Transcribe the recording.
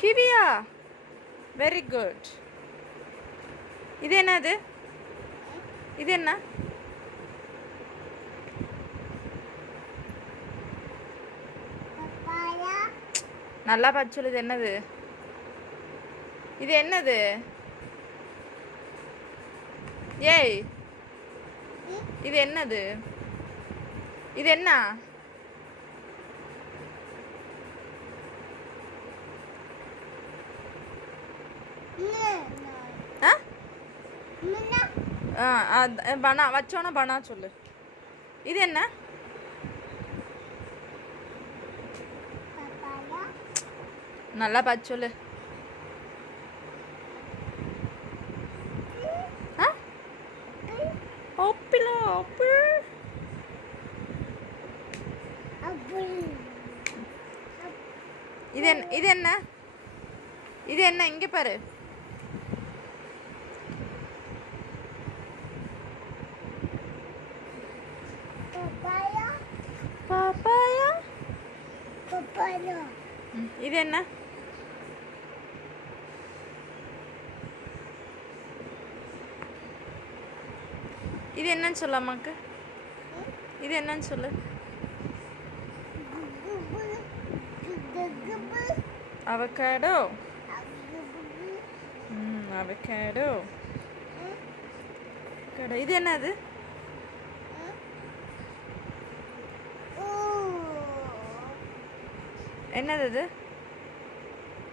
கிவியா very good இது என்னது? இது என்ன? நல்லா பார்த்து சொல்லு இது என்னது? இது என்னது? ஏய். இது என்னது? இது என்ன? பனா வச்சோன்னா பனா சொல்லு. இது என்ன? நல்லா பார்த்து சொல்லு. அப்புள் இது என்ன இது என்ன? இது என்ன? இங்கே பாரு. பப்பாயா பாப்பாயா இது என்ன? இது என்னன்னு சொல்லு அம்மாக்கு. இது என்னன்னு சொல்லு. அவகாடோ அவகாடோ இது என்னது? என்னது இது